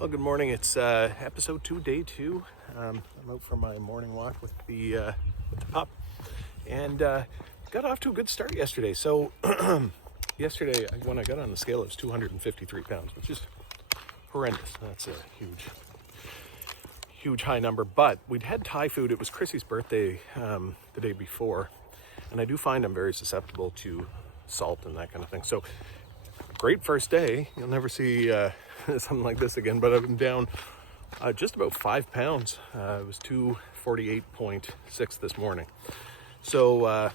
Well, good morning. It's episode 2, day 2. I'm out for my morning walk with the pup, and got off to a good start yesterday. So yesterday, when I got on the scale, it was 253 pounds, which is horrendous. That's a huge high number. But we'd had Thai food. It was Chrissy's birthday the day before, and I do find I'm very susceptible to salt and that kind of thing. So great first day. You'll never see something like this again, but I've been down just about 5 pounds. It was 248.6 this morning. So,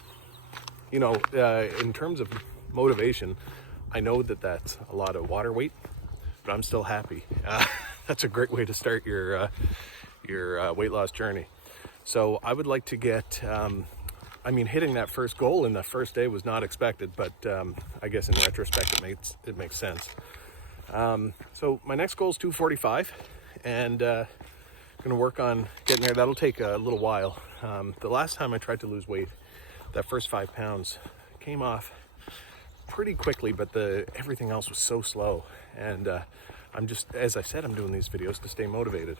in terms of motivation, I know that that's a lot of water weight, but I'm still happy. That's a great way to start your weight loss journey. So I would like to get, hitting that first goal in the first day was not expected, but I guess in retrospect it makes sense. So my next goal is 245, and going to work on getting there. That'll take a little while. The last time I tried to lose weight, that first 5 pounds came off pretty quickly, but everything else was so slow. And I'm just, as I said, I'm doing these videos to stay motivated.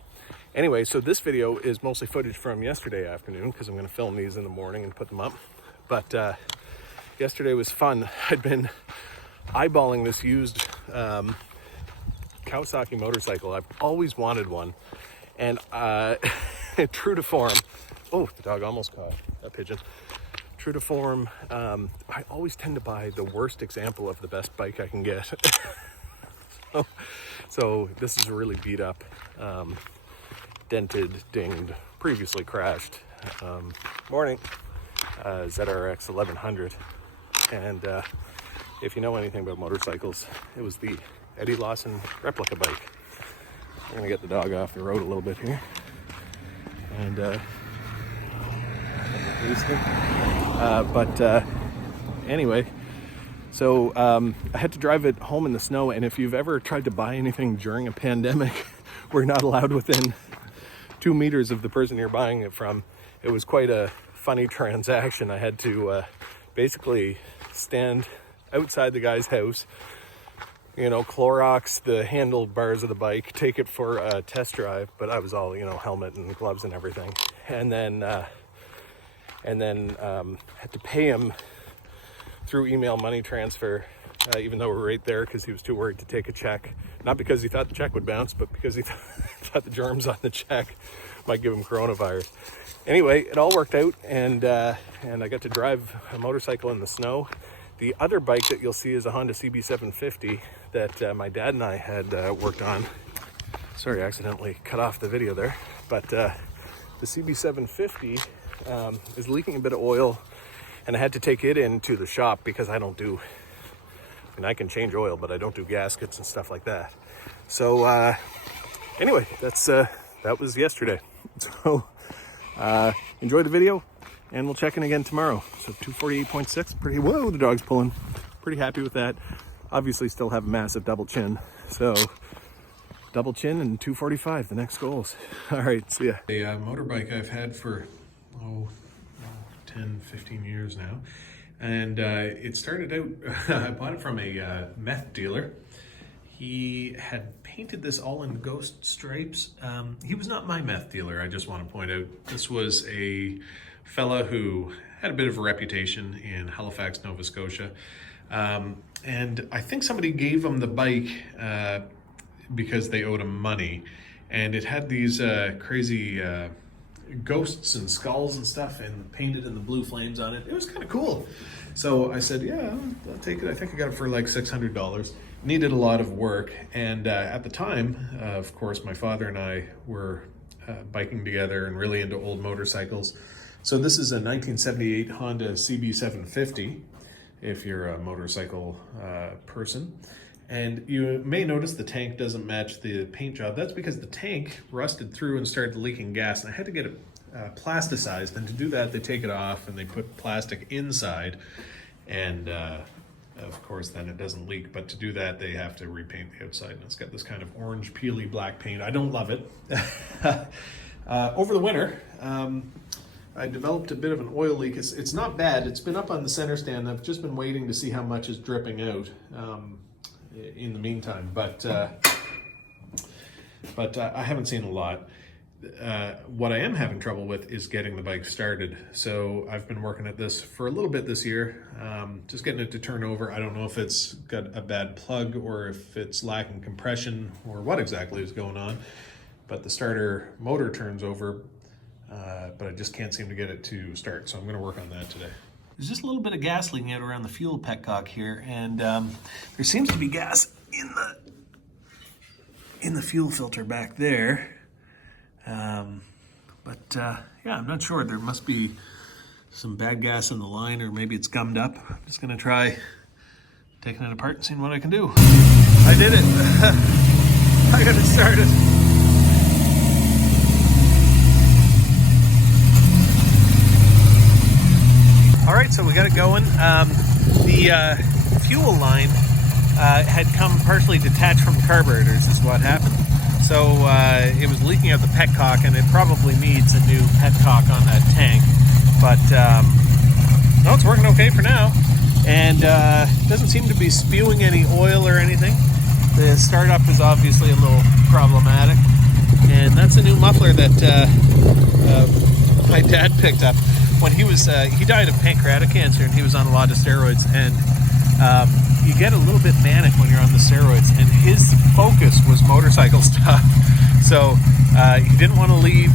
Anyway, so this video is mostly footage from yesterday afternoon, because I'm going to film these in the morning and put them up. But yesterday was fun. I'd been eyeballing this used Kawasaki motorcycle. I've always wanted one, and true to form, oh, the dog almost caught that pigeon. True to form, I always tend to buy the worst example of the best bike I can get. So this is a really beat up, dented, dinged, previously crashed morning ZRX1100, and if you know anything about motorcycles, it was the Eddie Lawson replica bike. I'm gonna get the dog off the road a little bit here, and anyway, so I had to drive it home in the snow, and if you've ever tried to buy anything during a pandemic, we're not allowed within 2 meters of the person you're buying it from. It was quite a funny transaction. I had to basically stand outside the guy's house, Clorox the handlebars of the bike, take it for a test drive, but I was all, helmet and gloves and everything. And then had to pay him through email money transfer, even though we're right there, because he was too worried to take a check. Not because he thought the check would bounce, but because he thought the germs on the check might give him coronavirus. Anyway, it all worked out, and I got to drive a motorcycle in the snow. The other bike that you'll see is a Honda CB750 that my dad and I had worked on. Sorry, I accidentally cut off the video there. But the CB750 is leaking a bit of oil, and I had to take it into the shop because I can change oil, but I don't do gaskets and stuff like that. So anyway, that was yesterday. So enjoy the video, and we'll check in again tomorrow. So 248.6, whoa, the dog's pulling. Pretty happy with that. Obviously still have a massive double chin. So double chin and 245, the next goals. All right, see ya. A motorbike I've had for, 10, 15 years now. And it started out, I bought it from a meth dealer. He had painted this all in ghost stripes. He was not my meth dealer, I just want to point out. This was a fella who had a bit of a reputation in Halifax, Nova Scotia. And I think somebody gave him the bike because they owed him money. And it had these crazy ghosts and skulls and stuff, and painted in the blue flames on it. It was kind of cool. So I said, yeah, I'll take it. I think I got it for like $600. Needed a lot of work. And at the time, of course, my father and I were biking together and really into old motorcycles. So this is a 1978 Honda CB750, if you're a motorcycle person. And you may notice the tank doesn't match the paint job. That's because the tank rusted through and started leaking gas, and I had to get it plasticized. And to do that, they take it off and they put plastic inside, and of course then it doesn't leak. But to do that, they have to repaint the outside, and it's got this kind of orange peely black paint. I don't love it. Over the winter, I developed a bit of an oil leak. It's not bad. It's been up on the center stand. I've just been waiting to see how much is dripping out in the meantime. But but I haven't seen a lot. What I am having trouble with is getting the bike started. So I've been working at this for a little bit this year, just getting it to turn over. I don't know if it's got a bad plug or if it's lacking compression or what exactly is going on, but the starter motor turns over, but I just can't seem to get it to start. So I'm going to work on that today. There's just a little bit of gas leaking out around the fuel petcock here, and there seems to be gas in the fuel filter back there. Yeah, I'm not sure. There must be some bad gas in the line, or maybe it's gummed up. I'm just gonna try taking it apart and seeing what I can do. I did it. I got it started. All right, so we got it going. The fuel line had come partially detached from the carburetors is what happened. So it was leaking out the petcock, and it probably needs a new petcock on that tank. But no, it's working okay for now. And doesn't seem to be spewing any oil or anything. The startup is obviously a little problematic. And that's a new muffler that my dad picked up when he was, he died of pancreatic cancer, and he was on a lot of steroids. And you get a little bit manic when you're on the steroids, and his focus was motorcycle stuff. So he didn't want to leave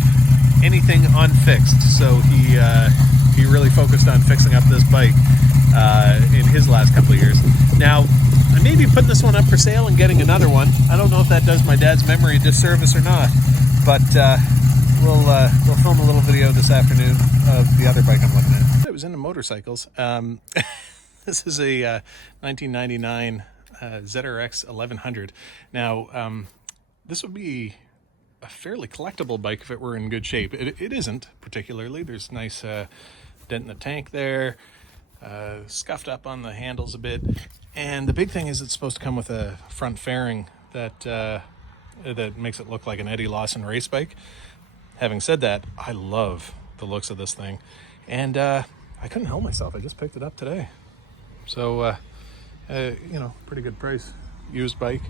anything unfixed. So he really focused on fixing up this bike in his last couple of years. Now, I may be putting this one up for sale and getting another one. I don't know if that does my dad's memory a disservice or not, but we'll film a little video this afternoon of the other bike I'm looking at. It was into motorcycles. This is a 1999 ZRX1100. Now, this would be a fairly collectible bike if it were in good shape. It isn't particularly. There's nice dent in the tank there, scuffed up on the handles a bit. And the big thing is it's supposed to come with a front fairing that makes it look like an Eddie Lawson race bike. Having said that, I love the looks of this thing. And I couldn't help myself. I just picked it up today. So, pretty good price, used bike.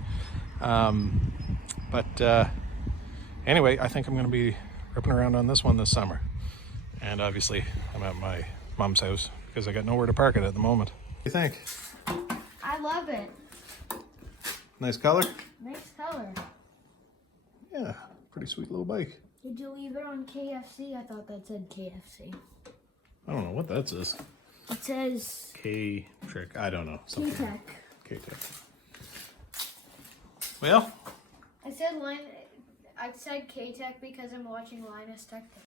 Anyway, I think I'm going to be ripping around on this one this summer. And obviously, I'm at my mom's house because I got nowhere to park it at the moment. What do you think? I love it. Nice color? Nice color. Yeah, pretty sweet little bike. Did you leave it on KFC? I thought that said KFC. I don't know what that says. It says K-Trick. I don't know. K-Tech. K-Tech. Well, I said K-Tech because I'm watching Linus Tech Tech.